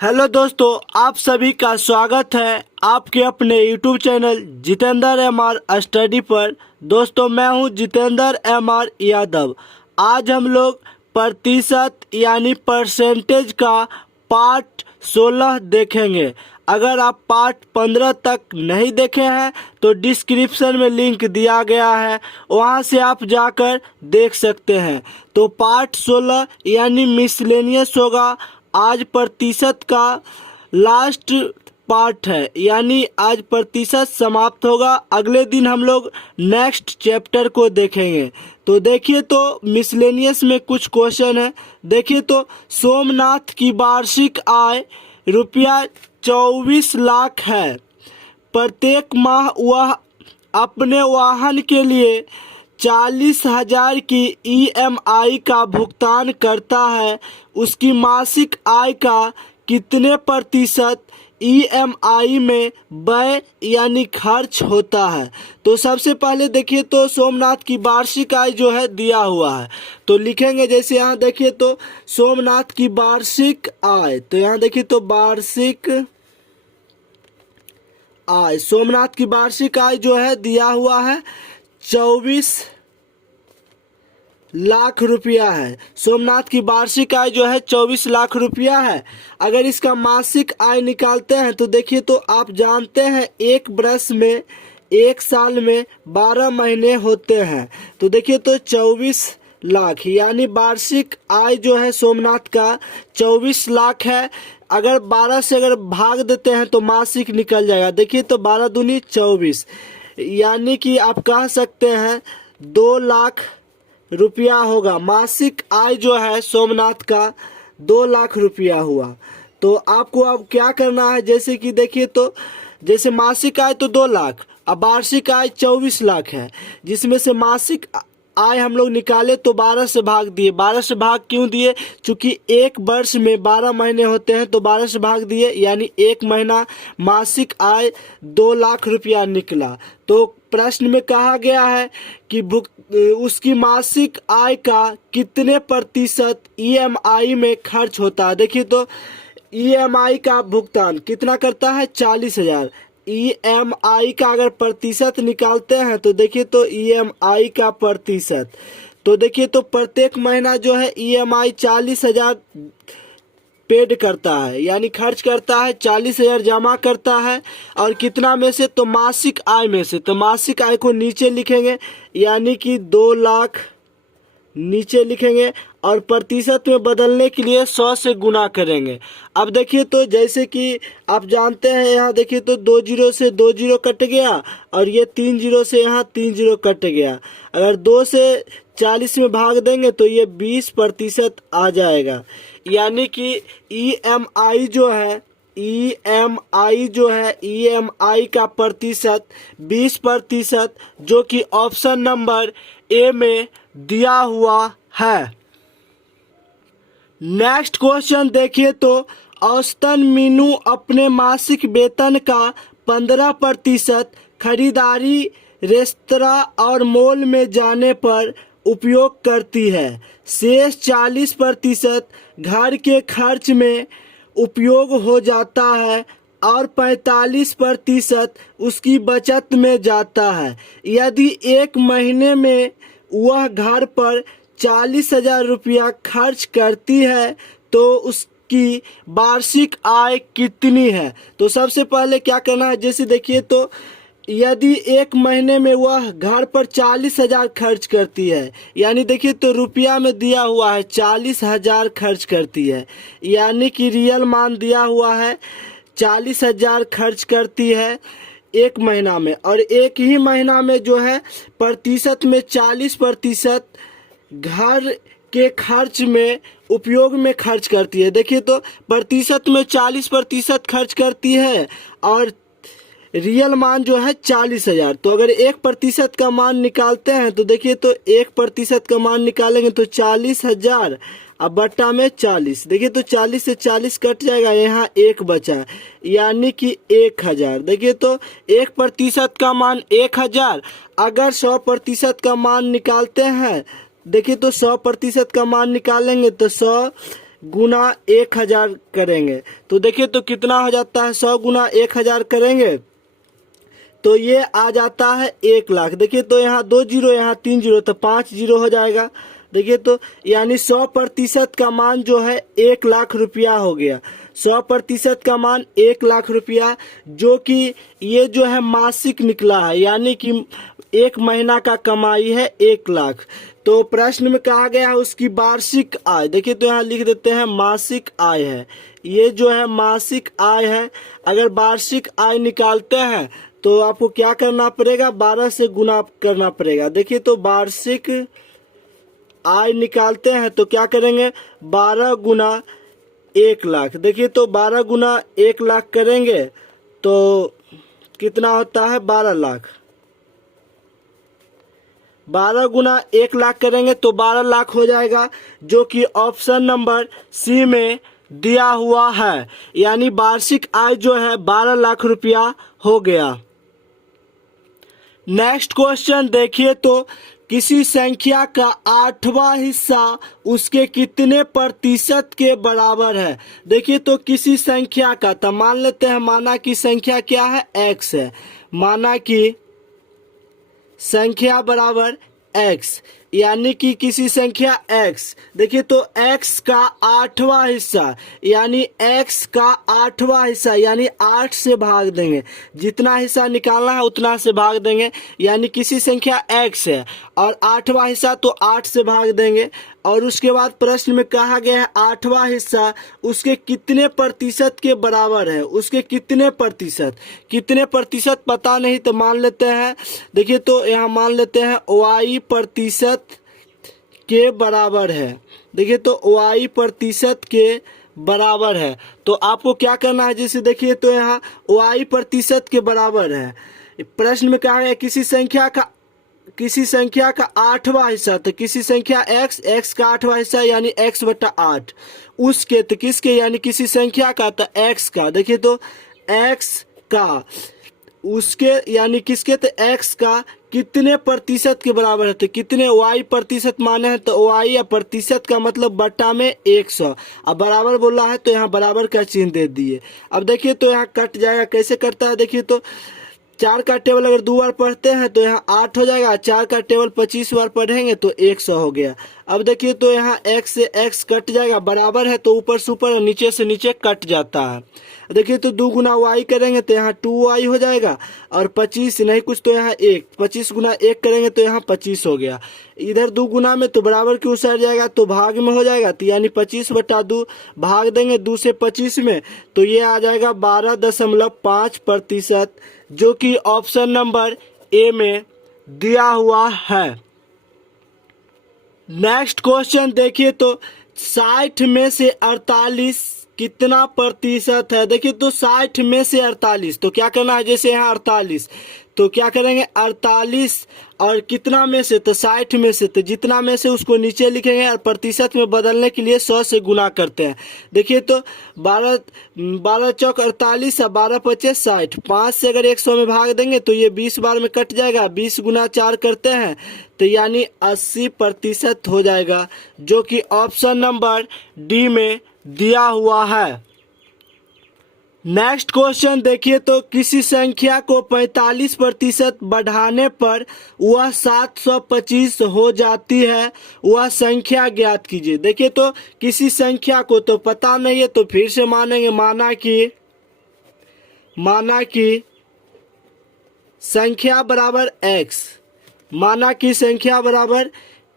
Hello दोस्तों, आप सभी का स्वागत है आपके अपने YouTube channel Jitendra MR study पर। दोस्तों, मैं हूं जितेंद्र एमआर यादव। आज हम लोग प्रतिशत यानी परसेंटेज का पार्ट 16 देखेंगे। अगर आप पार्ट 15 तक नहीं देखे हैं तो डिस्क्रिप्शन में लिंक दिया गया है, वहां से आप जाकर देख सकते हैं। तो पार्ट 16 यानी मिसलेनियस होगा। आज प्रतिशत का लास्ट पार्ट है, यानी आज प्रतिशत समाप्त होगा। अगले दिन हम लोग नेक्स्ट चैप्टर को देखेंगे। तो देखिए, तो मिसलेनियस में कुछ क्वेश्चन है। देखिए, तो सोमनाथ की वार्षिक आय रुपया 24 लाख है। प्रत्येक माह वह अपने वाहन के लिए 40,000 की ईएमआई का भुगतान करता है। उसकी मासिक आय का कितने प्रतिशत ईएमआई में व्यय यानी खर्च होता है। तो सबसे पहले देखिए, तो सोमनाथ की वार्षिक आय जो है दिया हुआ है, तो लिखेंगे। जैसे यहाँ देखिए, तो सोमनाथ की वार्षिक आय, तो यहाँ देखिए तो वार्षिक आय, सोमनाथ की वार्षिक आय जो है दिया हुआ है 24 लाख रुपया है। सोमनाथ की वार्षिक आय जो है 24 लाख रुपया है। अगर इसका मासिक आय निकालते हैं तो देखिए, तो आप जानते हैं एक वर्ष में, एक साल में 12 महीने होते हैं। तो देखिए, तो 24 लाख यानी वार्षिक आय जो है सोमनाथ का 24 लाख है। अगर 12 से अगर भाग देते हैं तो मासिक निकल जाएगा। देखिए, तो 12 दूनी 24, यानी कि आप कह सकते हैं 2 लाख रुपया होगा। मासिक आय जो है सोमनाथ का 2 लाख रुपया हुआ। तो आपको अब क्या करना है, जैसे कि देखिए, तो जैसे मासिक आय तो 2 लाख, अब वार्षिक आय 24 लाख है, जिसमें से मासिक आय हम लोग निकाले तो 12 से भाग दिए। 12 से भाग क्यों दिए? चूंकि एक वर्ष में 12 महीने होते हैं, तो 12 से भाग दिए, यानी एक महीना मासिक आय 2 लाख रुपया निकला। तो प्रश्न में कहा गया है कि उसकी मासिक आय का कितने प्रतिशत ईएमआई में खर्च होता है। देखिए, तो ईएमआई का भुगतान कितना करता है? 40,000। ईएमआई का अगर प्रतिशत निकालते हैं तो देखिए, तो ईएमआई का प्रतिशत, तो देखिए, तो प्रत्येक महीना जो है ईएमआई 40,000 पेड करता है, यानी खर्च करता है, 40,000 जमा करता है। और कितना में से? तो मासिक आय में से। तो मासिक आय को नीचे लिखेंगे, यानी कि 2 लाख नीचे लिखेंगे, और प्रतिशत में बदलने के लिए 100 से गुना करेंगे। अब देखिए, तो जैसे कि आप जानते हैं, यहाँ देखिए तो 2 जीरो से 2 जीरो कट गया, और ये 3 जीरो से यहाँ 3 जीरो कट गया। अगर 2 से 40 में भाग देंगे तो ये 20% आ जाएगा। यानी कि ईएमआई जो है ईएमआई का प्रतिशत 20%, जो कि ऑप्शन नंबर ए में दिया हुआ है। नेक्स्ट क्वेश्चन देखिए, तो औसतन मीनू अपने मासिक वेतन का 15% खरीदारी, रेस्तरां और मॉल में जाने पर उपयोग करती है। शेष 40% घर के खर्च में उपयोग हो जाता है, और 45% उसकी बचत में जाता है। यदि एक महीने में वह घर पर 40,000 रुपया खर्च करती है तो उसकी वार्षिक आय कितनी है। तो सबसे पहले क्या करना है, जैसे देखिए, तो यदि एक महीने में वह घर पर 40,000 खर्च करती है, यानी देखिए, तो रुपया में दिया हुआ है 40,000 खर्च करती है, यानी कि रियल मान दिया हुआ है 40,000 खर्च करती है एक महीना में। और एक ही महीना में जो है प्रतिशत में 40% घर के खर्च में उपयोग में खर्च करती है। देखिए, तो प्रतिशत में 40% खर्च करती है, और रियल मान जो है 40,000। तो अगर 1% का मान निकालते हैं तो देखिए, तो 1% का मान निकालेंगे तो 40,000, अब बट्टा में 40। देखिए, तो 40 से 40 कट जाएगा, यहाँ 1 बचा, यानी कि 1,000। देखिए, तो 1% का मान 1,000। अगर 100% का मान निकालते हैं, देखिए, तो 100% का मान निकालेंगे तो 100 गुना 1000 करेंगे तो देखिए तो कितना हो जाता है, 100 गुना 1000 करेंगे तो ये आ जाता है 1 लाख। देखिए तो यहाँ 2 जीरो, यहाँ 3 जीरो, तो 5 जीरो हो जाएगा। देखिए तो यानी 100% का मान जो है 1 लाख रुपया हो गया। 100% का मान 1 लाख रुपया, जो कि ये जो है मासिक निकला है, यानी कि 1 महीना का कमाई है 1 लाख। तो प्रश्न में कहा गया है उसकी वार्षिक आय। देखिए तो यहाँ लिख देते हैं मासिक आय है, ये जो है मासिक आय है। अगर वार्षिक आय निकालते हैं तो आपको क्या करना पड़ेगा, 12 से गुना करना पड़ेगा। देखिए तो वार्षिक आय निकालते हैं तो क्या करेंगे, 12 गुना 1 लाख। देखिए तो 12 गुना 1 लाख करेंगे तो कितना होता है, 12 लाख। 12 गुना 1 लाख करेंगे तो 12 लाख हो जाएगा, जो कि ऑप्शन नंबर सी में दिया हुआ है। यानी वार्षिक आय जो है 12 लाख रुपया हो गया। नेक्स्ट क्वेश्चन देखिए तो किसी संख्या का 8वां हिस्सा उसके कितने प्रतिशत के बराबर है। देखिए तो किसी संख्या का, तो मान लेते हैं माना कि संख्या क्या है, x है। माना कि संख्या बराबर x, यानी कि किसी संख्या x। देखिए तो x का 8वां हिस्सा, यानी x का 8वां हिस्सा, यानी 8 से भाग देंगे। जितना हिस्सा निकालना है उतना से भाग देंगे। यानी किसी संख्या x है और 8वां हिस्सा, तो 8 से भाग देंगे। और उसके बाद प्रश्न में कहा गया है 8वां हिस्सा उसके कितने प्रतिशत के बराबर है। उसके कितने प्रतिशत पता नहीं, तो मान लेते हैं, देखिए तो यहाँ मान लेते हैं y% के बराबर है। देखिए तो y% के बराबर है। तो आपको क्या करना है, जैसे देखिए तो यहाँ y% के बराबर है। प्रश्न में कहा है किसी संख्या का 8वां हिस्सा, तो किसी संख्या x का 8वां हिस्सा यानी x/8 उसके, तो किसके, यानी किसी संख्या का, तो x का। देखिए तो x का उसके यानी किसके, तो x का कितने प्रतिशत के बराबर है। तो कितने y% माने हैं, तो y या प्रतिशत का मतलब बट्टा में 100। अब बराबर बोला है तो यहाँ बराबर का चिन्ह दे दिए। अब देखिए तो यहाँ कट जाएगा, कैसे कटता है, देखिए तो 4 का टेबल अगर 2 बार पढ़ते हैं तो यहाँ 8 हो जाएगा। 4 का टेबल 25 बार पढ़ेंगे तो 100 हो गया। अब देखिए तो यहाँ x से x कट जाएगा, बराबर है तो ऊपर से ऊपर और नीचे से नीचे कट जाता है। देखिए तो 2 गुना y करेंगे तो यहाँ 2y हो जाएगा, और 25 नहीं कुछ तो यहाँ 1, 25 गुना 1 करेंगे तो यहाँ 25 हो गया। इधर 2 गुना में तो बराबर क्यों सर जाएगा, तो भाग में हो जाएगा, तो यानी 25/2 भाग देंगे 2 से 25 में, तो ये आ जाएगा 12.5%, जो कि ऑप्शन नंबर ए में दिया हुआ है। नेक्स्ट क्वेश्चन देखिए तो 60 में से 48 कितना प्रतिशत है। देखिए तो 60 में से 48, तो क्या करना है, जैसे यहाँ 48 तो क्या करेंगे 48 और कितना में से, तो 60 में से, तो जितना में से उसको नीचे लिखेंगे और प्रतिशत में बदलने के लिए 100 से गुना करते हैं। देखिए तो 12 चौक 48 और 12 पचे 60, 5 से अगर 100 में भाग देंगे तो ये 20 बार में कट जाएगा। 20 गुना 4 करते हैं तो यानी 80% हो जाएगा, जो कि ऑप्शन नंबर डी में दिया हुआ है। नेक्स्ट क्वेश्चन देखिए तो किसी संख्या को 45% बढ़ाने पर वह 725 हो जाती है, वह संख्या ज्ञात कीजिए। देखिए तो किसी संख्या को तो पता नहीं है तो फिर से मानेंगे, माना कि संख्या बराबर x, माना कि संख्या बराबर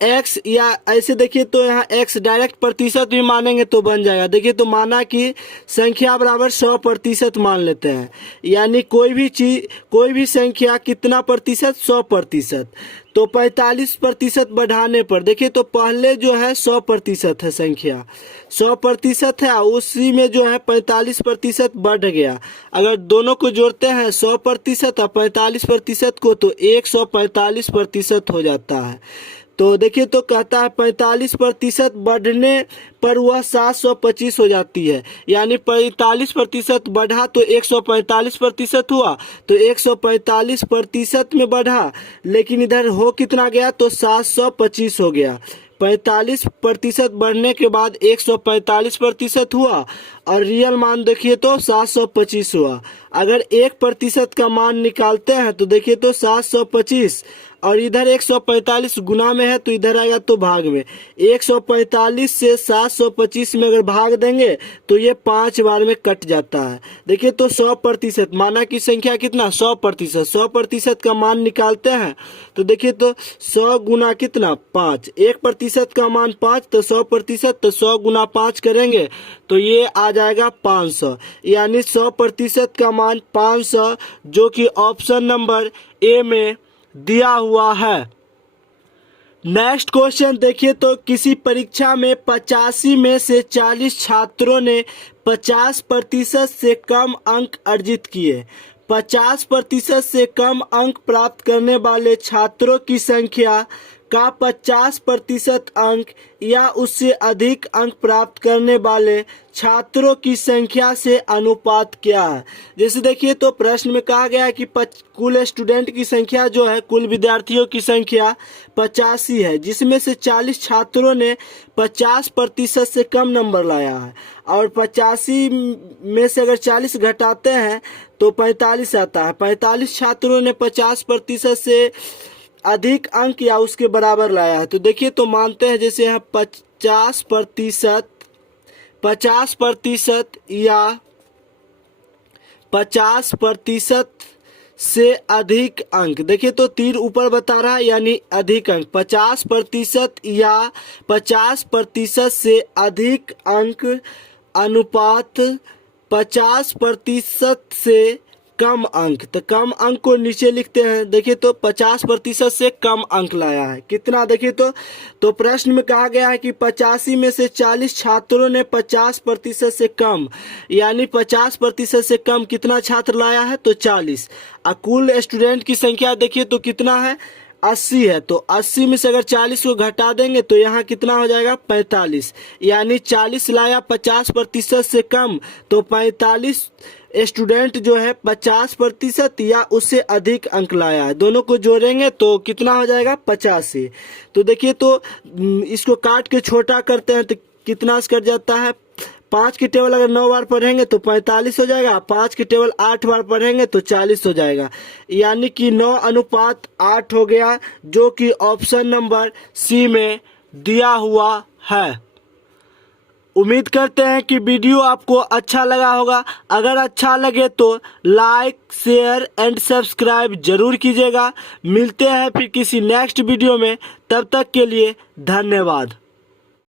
x, या ऐसे देखिए तो यहाँ x डायरेक्ट प्रतिशत भी मानेंगे तो बन जाएगा। देखिए तो माना कि संख्या बराबर 100% मान लेते हैं, यानी कोई भी संख्या कितना प्रतिशत, 100%। तो 45% बढ़ाने पर, देखिए तो पहले जो है 100% है, संख्या 100% है, उसी में जो है 45% बढ़ गया। अगर दोनों को जोड़ते हैं 100% और 45% को, तो 145% हो जाता है। तो देखिए तो कहता है 45% बढ़ने पर वह 725 हो जाती है, यानी 45% बढ़ा तो 145% हुआ, तो 145% में बढ़ा, लेकिन इधर हो कितना गया, तो 725 हो गया। 45% बढ़ने के बाद 145% हुआ और रियल मान देखिए तो 725 हुआ। अगर 1% का मान निकालते हैं तो देखिए तो 725 और इधर 145 गुना में है तो इधर आएगा तो भाग में। 145 से 725 में अगर भाग देंगे तो ये 5 बार में कट जाता है। देखिए तो 100% माना की संख्या कितना 100%। 100% का मान निकालते हैं तो देखिए तो 100 गुना कितना 5। 1% का मान 5 तो 100%, तो 100 गुना 5 करेंगे तो ये आ जाएगा 500, यानी 100% का मान 500, जो कि ऑप्शन नंबर ए में दिया हुआ है। नेक्स्ट क्वेश्चन देखिए तो किसी परीक्षा में 85 में से 40 छात्रों ने 50% से कम अंक अर्जित किए। 50% से कम अंक प्राप्त करने वाले छात्रों की संख्या का 50% अंक या उससे अधिक अंक प्राप्त करने वाले छात्रों की संख्या से अनुपात क्या है। जैसे देखिए तो प्रश्न में कहा गया है कि कुल स्टूडेंट की संख्या जो है, कुल विद्यार्थियों की संख्या 85 है, जिसमें से 40 छात्रों ने 50% से कम नंबर लाया है और 85 में से अगर 40 घटाते हैं तो 45 आता है। 45 छात्रों ने 50% से अधिक अंक या उसके बराबर लाया है। तो देखिए तो मानते हैं जैसे यहाँ 50% या 50% से अधिक अंक। देखिए तो तीर ऊपर बता रहा है यानी अधिक अंक। 50% या 50% से अधिक अंक अनुपात 50% से कम अंक। तो कम अंक को नीचे लिखते हैं। देखिए तो 50% से कम अंक लाया है कितना। देखिए तो प्रश्न में कहा गया है कि 85 में से 40 छात्रों ने 50% से कम, यानी 50% से कम कितना छात्र लाया है तो 40। कुल स्टूडेंट की संख्या देखिए तो कितना है 80 है, तो 80 में से अगर 40 को घटा देंगे तो यहाँ कितना हो जाएगा 45, यानी 40 लाया 50% से कम, तो 45 स्टूडेंट जो है 50% या उससे अधिक अंक लाया है। दोनों को जोड़ेंगे तो कितना हो जाएगा 85। तो देखिए तो इसको काट के छोटा करते हैं तो कितना कट जाता है। 5 की टेबल अगर 9 बार पढ़ेंगे तो 45 हो जाएगा, 5 की टेबल 8 बार पढ़ेंगे तो 40 हो जाएगा, यानी कि 9:8 हो गया, जो कि ऑप्शन नंबर सी में दिया हुआ है। उम्मीद करते हैं कि वीडियो आपको अच्छा लगा होगा। अगर अच्छा लगे तो लाइक, शेयर एंड सब्सक्राइब जरूर कीजिएगा। मिलते हैं फिर किसी नेक्स्ट वीडियो में, तब तक के लिए धन्यवाद।